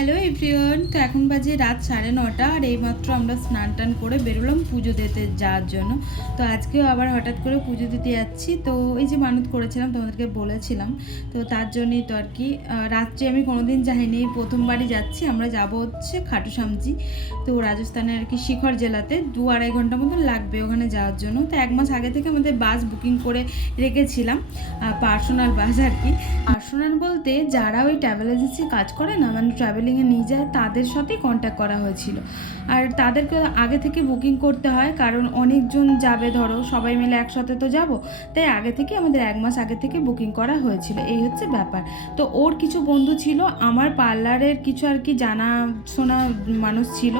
Hello everyone. তো এখন বাজে রাত 9:30 আর এইমাত্র আমরা স্নান টান করে বেরোলাম পুজো দিতে যাওয়ার জন্য। তো আজকেও আবার হঠাৎ করে পুজো দিতে যাচ্ছি। তো এই যে মানত করেছিলাম তোমাদেরকে বলেছিলাম, তো তার জন্যই তো আর কি রাত্রে আমি কোনোদিন যাইনি, এই প্রথমবারই যাচ্ছি। আমরা যাব হচ্ছে খাটুশ্যামজি, তো রাজস্থানের আর কি শিখর জেলাতে 2-2.5 ঘন্টা মতন লাগবে ওখানে যাওয়ার জন্য। তো 1 মাস আগে থেকে আমাদের বাস বুকিং করে রেখেছিলাম, পার্সোনাল বাস আর কি। পার্সোনাল বলতে যারা ওই ট্রাভেল এজেন্সি কাজ করে না, মানে ট্রাভেলিংয়ে নিয়ে যায়, তাদের সাথেই কন্ট্যাক্ট করা হয়েছিল। আর তাদেরকে আগে থেকে বুকিং করতে হয়, কারণ অনেকজন যাবে, ধরো সবাই মিলে একসাথে তো যাব, তাই আগে থেকে আমাদের 1 মাস আগে থেকে বুকিং করা হয়েছিল। এই হচ্ছে ব্যাপার। তো ওর কিছু বন্ধু ছিল, আমার পার্লারের কিছু আর কি জানাশোনা মানুষ ছিল,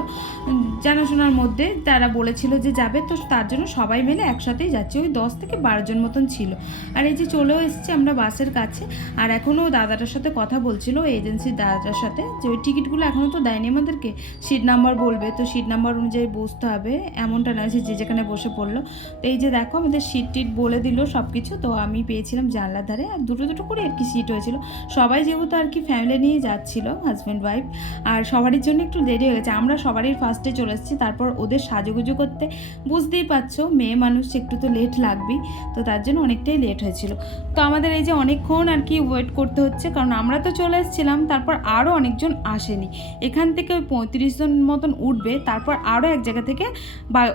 জানাশোনার মধ্যে তারা বলেছিল যে যাবে, তো তার জন্য সবাই মিলে একসাথেই যাচ্ছে। ওই 10 থেকে 12 জন মতন ছিল। আর এই যে চলেও এসেছি আমরা বাসের কাছে। আর এখনও দাদাটার সাথে কথা বলছিল, এজেন্সির দাদাটার সাথে, যে ওই টিকিটগুলো এখনও তো দেয়নি আমাদেরকে, সিট নাম্বার বলবে, তো সিট নাম্বার অনুযায়ী বসতে হবে, এমনটা নয় যে যেখানে বসে পড়লো। তো এই যে দেখো আমাদের সিট টিট বলে দিল সব কিছু। তো আমি পেয়েছিলাম জানলার ধারে, আর দুটো দুটো করে আর কি সিট হয়েছিল। সবাই যেহেতু আর কি ফ্যামিলি নিয়ে যাচ্ছিল, হাজব্যান্ড ওয়াইফ, আর সবারই জন্য একটু দেরি হয়ে গেছে। আমরা সবারই ফার্স্টে চলে এসেছি, তারপর ওদের সাজুগুজু করতে, বুঝতেই পারছো মেয়ে মানুষ একটু তো লেট লাগবেই, তো তার জন্য অনেকটাই লেট হয়েছিল। তো আমাদের এই যে অনেকক্ষণ আর কি ওয়েট করতে হচ্ছে, কারণ আমরা তো চলে এসেছিলাম, তারপর আরও অনেকজন আসেনি। এখান থেকে ওই 35 জন মতন উঠবে, তারপর আরও এক জায়গা থেকে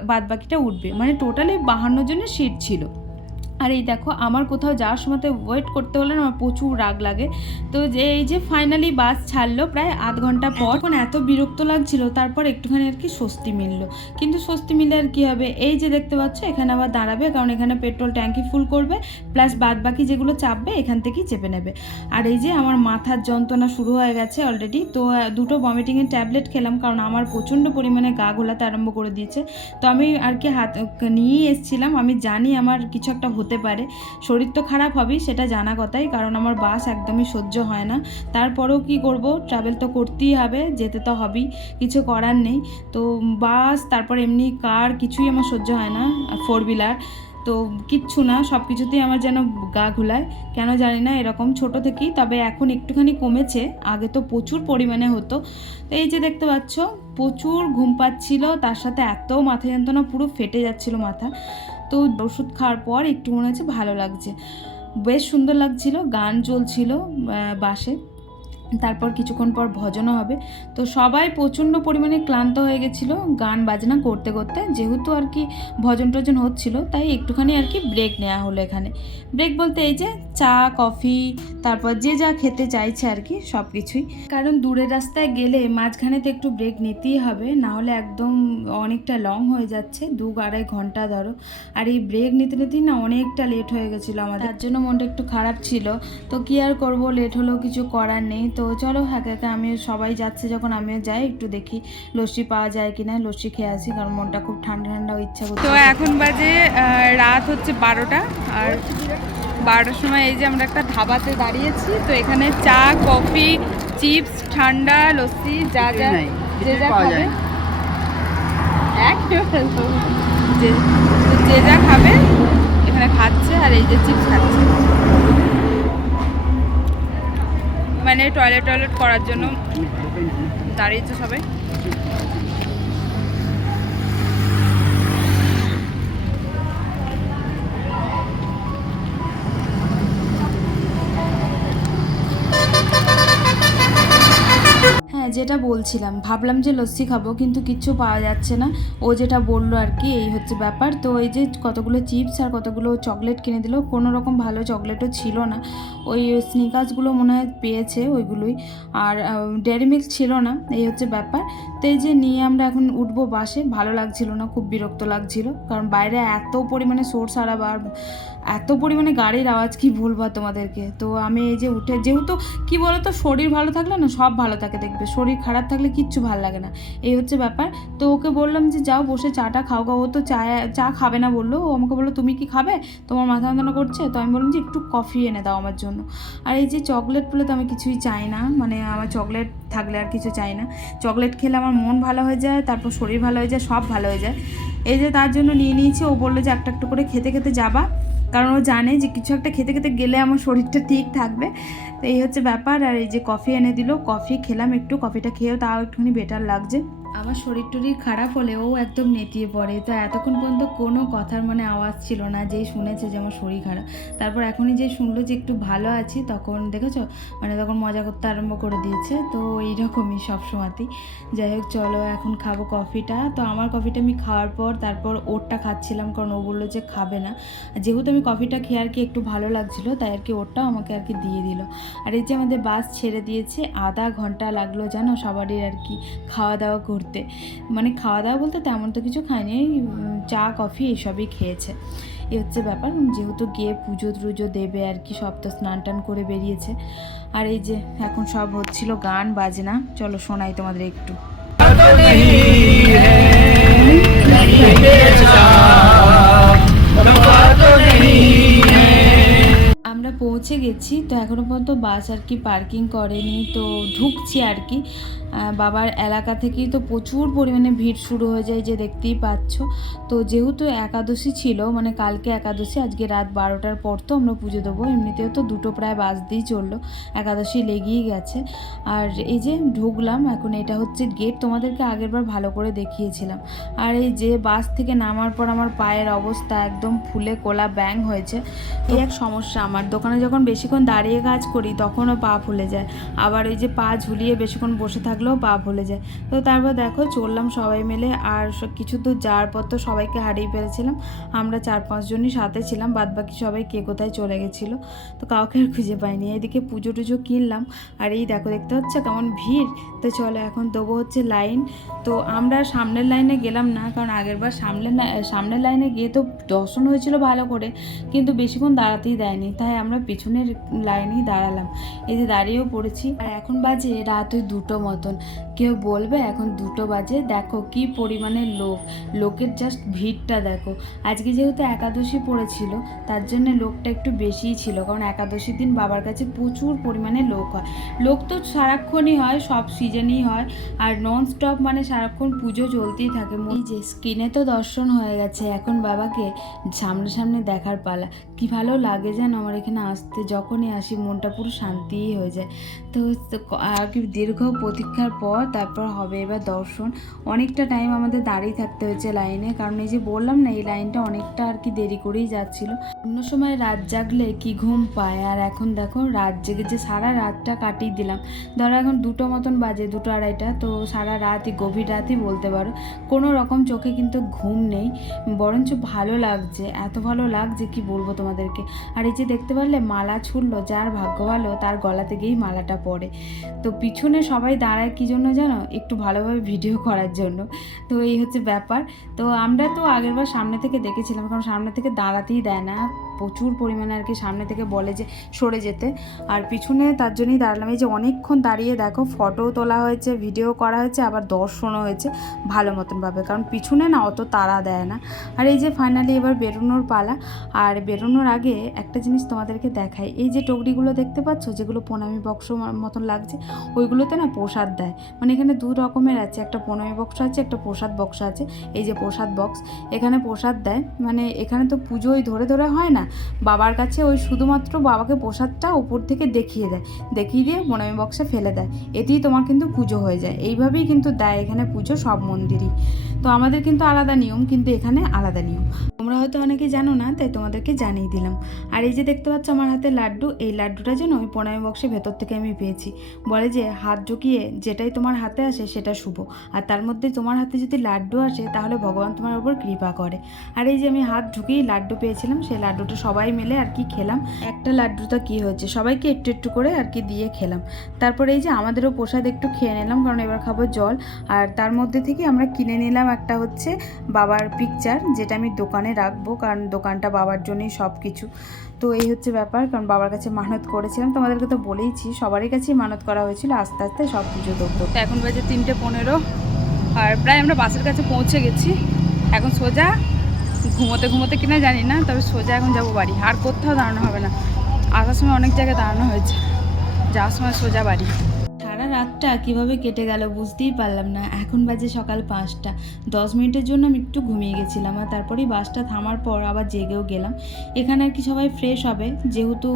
বাদ বাকিটা উঠবে, মানে টোটালি 52 জনের সিট ছিল। আর এই দেখো আমার কোথাও যাওয়ার সময় ওয়েট করতে হলে না আমার প্রচুর রাগ লাগে। তো যে এই যে ফাইনালি বাস ছাড়লো প্রায় আধ ঘন্টা পর, এখন এত বিরক্ত লাগছিল, তারপর একটুখানি আর কি স্বস্তি মিললো। কিন্তু স্বস্তি মিলে আর কি হবে, এই যে দেখতে পাচ্ছ এখানে আবার দাঁড়াবে, কারণ এখানে পেট্রোল ট্যাঙ্কি ফুল করবে, প্লাস বাদ বাকি যেগুলো চাপবে এখান থেকেই চেপে নেবে। আর এই যে আমার মাথার যন্ত্রণা শুরু হয়ে গেছে অলরেডি। তো দুটো ভমিটিংয়ের ট্যাবলেট খেলাম, কারণ আমার প্রচণ্ড পরিমাণে গা ঘোলাতে আরম্ভ করে দিয়েছে। তো আমি আর কি হাত নিয়েই এসেছিলাম, আমি জানি আমার কিছু একটা হতে পারে, শরীর তো খারাপ হবেই, সেটা জানা কথাই, কারণ আমার বাস একদমই সহ্য হয় না। তারপরেও কি করব, ট্রাভেল তো করতেই হবে, যেতে তো হবেই, কিছু করার নেই। তো বাস, তারপর এমনি কার, কিছুই আমার সহ্য হয় না, 4 হুইলার তো কিচ্ছু না, সব কিছুতেই আমার যেন গা ঘুলায়, কেন জানি না, এরকম ছোট থেকেই। তবে এখন একটুখানি কমেছে, আগে তো প্রচুর পরিমাণে হতো। তো এই যে দেখতে পাচ্ছ প্রচুর ঘুম পাচ্ছিল, তার সাথে এত মাথা যন্ত্রণা, পুরো ফেটে যাচ্ছিল মাথা। তো ওষুধ খাওয়ার পর একটু মনে হচ্ছে ভালো লাগছে, বেশ সুন্দর লাগছিল, গান চলছিল বাসে। তারপর কিছুক্ষণ পর ভজনও হবে। তো সবাই প্রচণ্ড পরিমাণে ক্লান্ত হয়ে গেছিলো গান বাজনা করতে করতে, যেহেতু আর কি ভজন টজন হচ্ছিলো, তাই একটুখানি আর কি ব্রেক নেওয়া হলো এখানে। ব্রেক বলতে এই যে চা কফি, তারপর যে যা খেতে চাইছে আর কি সব কিছুই, কারণ দূরের রাস্তায় গেলে মাঝখানে তো একটু ব্রেক নিতেই হবে, না হলে একদম অনেকটা লং হয়ে যাচ্ছে, 2-2.5 ঘন্টা ধরো। আর এই ব্রেক নিতে নিতেই না অনেকটা লেট হয়ে গেছিলো আমাদের, তার জন্য মনটা একটু খারাপ ছিল। তো কি আর করবো, লেট হলেও কিছু করার নেই। তো চলো একা একা আমিও, সবাই যাচ্ছে যখন আমিও যাই, একটু দেখি লস্যি পাওয়া যায় কিনা, লস্যি খেয়ে আসি, কারণ মনটা খুব ঠান্ডা ঠান্ডা ইচ্ছা করছে। তো এখন বাজে রাত হচ্ছে 12টা, আর 12টার সময় এই যে আমরা একটা ধাবাতে দাঁড়িয়েছি। তো এখানে চা কফি চিপস ঠান্ডা লস্যি যা যা যে যা খাবে, যে যা খাবে এখানে খাচ্ছে। আর এই যে চিপস খাচ্ছে, মানে টয়লেট করার জন্য দাঁড়িয়েছে সবাই। হ্যাঁ, যেটা বলছিলাম, ভাবলাম যে লস্যি খাবো, কিন্তু কিচ্ছু পাওয়া যাচ্ছে না। ও যেটা বললো আর কি, এই হচ্ছে ব্যাপার। তো এই যে কতগুলো চিপস আর কতগুলো চকলেট কিনে দিল, কোনো রকম ভালো চকলেটও ছিল না, ওই স্নিকার্সগুলো মনে হয় পেয়েছে ওইগুলোই, আর ডেয়ারি মিল্ক ছিল না, এই হচ্ছে ব্যাপার। তো এই যে নিয়ে আমরা এখন উঠবো বাসে, ভালো লাগছিল না, খুব বিরক্ত লাগছিল, কারণ বাইরে এত পরিমাণে সোর সারা, আর এত পরিমাণে গাড়ির আওয়াজ, কি বলবো তোমাদেরকে। তো আমি এই যে উঠে, যেহেতু কি বলতো, শরীর ভালো থাকলে না সব ভালো থাকে, দেখবে শরীর খারাপ থাকলে কিচ্ছু ভালো লাগে না, এই হচ্ছে ব্যাপার। তো ওকে বললাম যে যাও বসে চাটা খাও গা, ও তো চা খাবে না বললো, ও আমাকে বললো তুমি কি খাবে, তোমার মাথা যন্ত্রণা করছে। তো আমি বললাম যে একটু কফি এনে দাও আমার জন্য। আর এই যে চকলেট বলে তো আমি কিছুই চাই না, মানে আমার চকলেট থাকলে আর কিছু চাই না, চকলেট খেলে আমার মন ভালো হয়ে যায়, তারপর শরীর ভালো হয়ে যায়, সব ভালো হয়ে যায়। এই যে তার জন্য নিয়ে নিয়েছি। ও বললো যে একটা একটা করে খেতে খেতে যাবা, কারণ ও জানে যে কিছু একটা খেতে খেতে গেলে আমার শরীরটা ঠিক থাকবে। তো এই হচ্ছে ব্যাপার। আর এই যে কফি এনে দিল, কফি খেলাম একটু, কফিটা খেয়েও তাও একটুখানি বেটার লাগছে। আমার শরীর টরীর খারাপ হলেও একদম নেতিয়ে পড়ে, তো এতক্ষণ পর্যন্ত কোনো কথার মানে আওয়াজ ছিল না, যেই শুনেছে যে আমার শরীর খারাপ, তারপর এখনই যে শুনলো যে একটু ভালো আছি, তখন দেখেছো মানে তখন মজা করতে আরম্ভ করে দিয়েছে। তো এইরকমই সবসময়তেই। যাই হোক চলো এখন খাবো কফিটা। তো আমার কফিটা আমি খাওয়ার পর তারপর ওরটা খাচ্ছিলাম, কারণ ও বললো যে খাবে না। যেহেতু আমি কফিটা খেয়ে আর কি একটু ভালো লাগছিলো, তাই আর কি ওরটাও আমাকে আর কি দিয়ে দিল। আর এই যে আমাদের বাস ছেড়ে দিয়েছে, আধা ঘন্টা লাগলো জানো সবারই আর কি খাওয়া দাওয়া করতে। মানে খাওয়া দাওয়া বলতে তেমন তো কিছু খায়নি, চা কফি এসবই খেয়েছে। এই হচ্ছে ব্যাপার। যেহেতু গিয়ে পুজো টুজো দেবে আর কি, সব তো স্নান টান করে বেরিয়েছে। আর এই যে এখন সব হচ্ছিল গান বাজনা, চলো শোনাই তোমাদের একটু। আমরা পৌঁছে গেছি, তো এখনও পর্যন্ত বাস আর কি পার্কিং করেনি, তো ঢুকছি আর কি। বাবার এলাকা থেকেই তো প্রচুর পরিমাণে ভিড় শুরু হয়ে যায়, যে দেখতেই পাচ্ছ। তো যেহেতু একাদশী ছিল, মানে কালকে একাদশী, আজকে রাত 12টার পর তো আমরা পুজো দেবো, এমনিতেও তো 2টো প্রায় বাজতেই চললো, একাদশী লেগেই গেছে। আর এই যে ঢুকলাম এখন, এটা হচ্ছে গেট, তোমাদেরকে আগেরবার ভালো করে দেখিয়েছিলাম। আর এই যে বাস থেকে নামার পর আমার পায়ের অবস্থা একদম ফুলে কোলা ব্যাং হয়েছে। এই এক সমস্যা আমার, দোকানে যখন বেশিক্ষণ দাঁড়িয়ে কাজ করি তখনও পা ফুলে যায়, আবার এই যে পা ঝুলিয়ে বেশিক্ষণ বসে থাকলেও পা ফুলে যায়। তো তারপর দেখো চললাম সবাই মিলে, আর কিছু দূর যাওয়ার পর তো সবাইকে হারিয়ে ফেলেছিলাম। আমরা 4-5 জনই সাথে ছিলাম, বাদবাকি সবাই কে কোথায় চলে গেছিলো, তো কাউকে আর খুঁজে পাইনি। এদিকে পুজো টুজো কিনলাম, আর এই দেখো দেখতে হচ্ছে কেমন ভিড়। তো চলো এখন দেবো হচ্ছে লাইন। তো আমরা সামনের লাইনে গেলাম না, কারণ আগেরবার সামনের লাইনে গিয়ে তো দর্শন হয়েছিল ভালো করে, কিন্তু বেশিক্ষণ দাঁড়াতেই দেয়নি, তাই আমরা পিছনের লাইনেই দাঁড়ালাম। এই যে দাঁড়িয়েও পড়েছি। আর এখন বাজে রাত ওই 2টো মতন। কেউ বলবে এখন 2টো বাজে, দেখো কি পরিমাণে লোকের জাস্ট ভিড়টা দেখো। আজকে যেহেতু একাদশী পড়েছিল, তার জন্য লোকটা একটু বেশিই ছিল, কারণ একাদশীর দিন বাবার কাছে প্রচুর পরিমাণে লোক হয়। লোক তো সারাক্ষণই হয়, সব সিজনেই হয়, আর নন স্টপ মানে সারাক্ষণ পুজো চলতেই থাকে। এই যে স্ক্রিনে তো দর্শন হয়ে গেছে, এখন বাবাকে সামনে দেখার পালা। কি ভালো লাগে যেন আমার এখানে আসতে, যখনই আসি মনটা পুরো শান্তিই হয়ে যায়। তো আর কি দীর্ঘ প্রতীক্ষার পর তারপর হবে এবার দর্শন। অনেকটা টাইম আমাদের দাঁড়িয়ে থাকতে হয়েছে লাইনে, কারণ এই যে বললাম না এই লাইনটা অনেকটা আর কি দেরি করেই যাচ্ছিল। অন্য সময় রাত জাগলে কি ঘুম পায়, আর এখন দেখো রাত জেগে যে সারা রাতটা কাটিয়ে দিলাম। ধরো এখন 2টো মতন বাজে, 2-2:30, তো সারা রাতই গভীর রাতই বলতে পারো। কোনো রকম চোখে কিন্তু ঘুম নেই, বরঞ্চ ভালো লাগছে, এত ভালো লাগছে কি বলবো তোমাদেরকে। আর এই যে দেখতে পারলে মালা ছুড়লো, যার ভাগ্য ভালো তার গলাতে গিয়েই মালাটা পড়ে। তো পিছনে সবাই দাঁড়ায় কী জন্য জানো, একটু ভালোভাবে ভিডিও করার জন্য। তো এই হচ্ছে ব্যাপার। তো আমরা তো আগেরবার সামনে থেকে দেখেছিলাম, কারণ সামনে থেকে দাঁড়াতেই দেয় না, প্রচুর পরিমাণে আর কি সামনে থেকে বলে যে সরে যেতে, আর পিছনে তার জন্যই দাঁড়ালাম। এই যে অনেকক্ষণ দাঁড়িয়ে দেখো ফটোও তোলা হয়েছে, ভিডিও করা হয়েছে, আবার দর্শনও হয়েছে ভালো মতনভাবে, কারণ পিছনে না অত তাড়া দেয় না। আর এই যে ফাইনালি এবার বেরোনোর পালা। আর বেরোনোর আগে একটা জিনিস তোমাদেরকে দেখাই, এই যে টগরিগুলো দেখতে পাচ্ছ, যেগুলো প্রণামী বক্স মতন লাগছে, ওইগুলোতে না প্রসাদ দেয়। মানে এখানে 2 রকমের আছে, একটা প্রণামী বক্স আছে, একটা প্রসাদ বক্স আছে। এই যে প্রসাদ বক্স, এখানে প্রসাদ দেয়, মানে এখানে তো পুজোই ধরে ধরে হয় না, বাবার কাছে ওই শুধুমাত্র বাবাকে প্রসাদটা উপর থেকে দেখিয়ে দেয়, দেখিয়ে দিয়ে প্রণামী বক্সে ফেলে দেয়, এতেই তোমার কিন্তু পুজো হয়ে যায়। এইভাবেই কিন্তু দেয় এখানে পুজো সব মন্দিরই। তো আমাদের কিন্তু আলাদা নিয়ম, কিন্তু এখানে আলাদা নিয়ম। তোমরা হয়তো অনেকে জানো না, তাই তোমাদেরকে জানিয়ে দিলাম। আর এই যে দেখতে পাচ্ছ আমার হাতে লাড্ডু, এই লাড্ডুটা যেন ওই প্রণামী বক্সের ভেতর থেকে আমি পেয়েছি। বলে যে হাত ঢুকিয়ে যেটাই তোমার হাতে আসে সেটা শুভ, আর তার মধ্যে তোমার হাতে যদি লাড্ডু আসে তাহলে ভগবান তোমার উপর কৃপা করে। আর এই যে আমি হাত ঢুকিয়েই লাড্ডু পেয়েছিলাম, সেই লাড্ডুটা সবাই মিলে আর কি খেলাম। একটা লাড্ডুটা কি হয়েছে, সবাইকে একটু একটু করে আর কি দিয়ে খেলাম। তারপরে এই যে আমাদেরও প্রসাদ একটু খেয়ে নিলাম, কারণ এবার খাবো জল। আর তার মধ্যে থেকে আমরা কিনে নিলাম একটা হচ্ছে বাবার পিকচার, যেটা আমি দোকানে রাখবো, কারণ দোকানটা বাবার জন্যই সব কিছু। তো এই হচ্ছে ব্যাপার, কারণ বাবার কাছে মানত করেছিলাম, তোমাদেরকে তো বলেইছি সবারই কাছেই মানত করা হয়েছিল, আস্তে আস্তে সব পুজো দেবো। এখন বাজে 3:15, আর প্রায় আমরা বাসের কাছে পৌঁছে গেছি। এখন সোজা ঘুমোতে কিনা জানি না, তবে সোজা এখন যাবো বাড়ি, আর কোথাও দাঁড়ানো হবে না। আসার সময় অনেক জায়গায় দাঁড়ানো হয়েছে, যাওয়ার সময় সোজা বাড়ি। সারা রাতটা মিনিটটা কিভাবে কেটে গেল বুঝতেই পারলাম না। এখন বাজে সকাল 5টা। 10 মিনিটের জন্য আমি একটু ঘুমিয়ে গেছিলাম, আর তারপরেই বাসটা থামার পর আবার জেগেও গেলাম। এখানে আর কি সবাই ফ্রেশ হবে, যেহেতু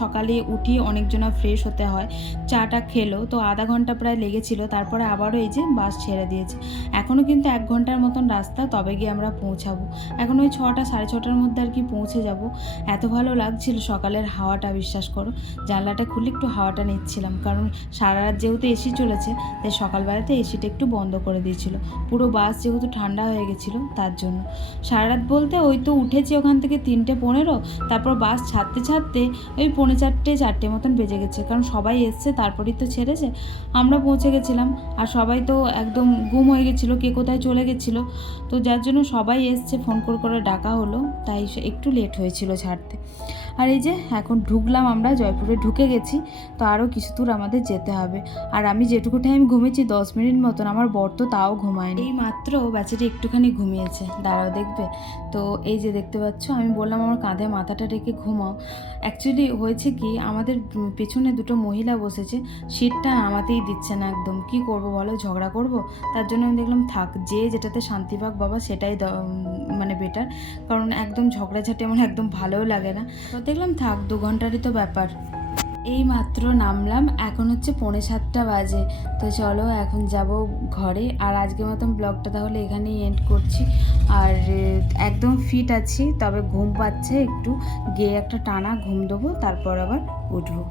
সকালে উঠি অনেকজনা ফ্রেশ হতে হয়। চাটা খেলো, তো আধা ঘন্টা প্রায় লেগেছিল। তারপরে আবারও এই যে বাস ছেড়ে দিয়েছে। এখনও কিন্তু 1 ঘন্টার মতন রাস্তা, তবে গিয়ে আমরা পৌঁছাবো। এখন ওই 6টা 6:30টার মধ্যে আর কি পৌঁছে যাব। এত ভালো লাগছিল সকালের হাওয়াটা, বিশ্বাস করো। জানলাটা খুলে একটু হাওয়াটা নিচ্ছিলাম, কারণ সারা রাত যেহেতু এসি চলেছে, তাই সকালবেলাতে এসিটা একটু বন্ধ করে দিয়েছিল। পুরো বাস যেহেতু ঠান্ডা হয়ে গেছিলো তার জন্য। সারা রাত বলতে ওই তো উঠেছি ওখান থেকে 3:15, তারপর বাস ছাড়তে ছাড়তে ওই 3:45 4টে মতন বেজে গেছে, কারণ সবাই এসছে তারপরেই তো ছেড়েছে। আমরা পৌঁছে গেছিলাম, আর সবাই তো একদম গুম হয়ে গেছিলো, কে কোথায় চলে গেছিলো। তো যার জন্য সবাই এসছে, ফোন করে ডাকা হলো, তাই একটু লেট হয়েছিল ছাড়তে। আর এই যে এখন ঢুকলাম, আমরা জয়পুরে ঢুকে গেছি। তো আরও কিছু দূর আমাদের যেতে হবে। আর আমি যেটুকু টাইম ঘুমেছি 10 মিনিট মতন, আমার বর তো তাও ঘুমায়নি। এই মাত্র বাচ্চাটি একটুখানি ঘুমিয়েছে, দাঁড়াও দেখবে। তো এই যে দেখতে পাচ্ছ, আমি বললাম আমার কাঁধে মাথাটা রেখে ঘুমাও। অ্যাকচুয়ালি হয়েছে কি, আমাদের পেছনে দুটো মহিলা বসেছে, সিটটা নামাতেই দিচ্ছে না একদম। কি করব বলো, ঝগড়া করব? তার জন্য আমি দেখলাম থাক, যেটাতে শান্তি পাক বাবা সেটাই মানে বেটার, কারণ একদম ঝগড়াঝাটি আমার একদম ভালোও লাগে না। তো দেখলাম থাক, 2 ঘন্টারই তো ব্যাপার। এই মাত্র নামলাম, এখন হচ্ছে 6:45 বাজে। তো চলো এখন যাব ঘরে। আর আজকের মতন ব্লগটা তাহলে এখানেই এন্ড করছি। আর একদম ফিট আছি, তবে ঘুম পাচ্ছে একটু, গিয়ে একটা টানা ঘুম দেবো, তারপর আবার উঠবো।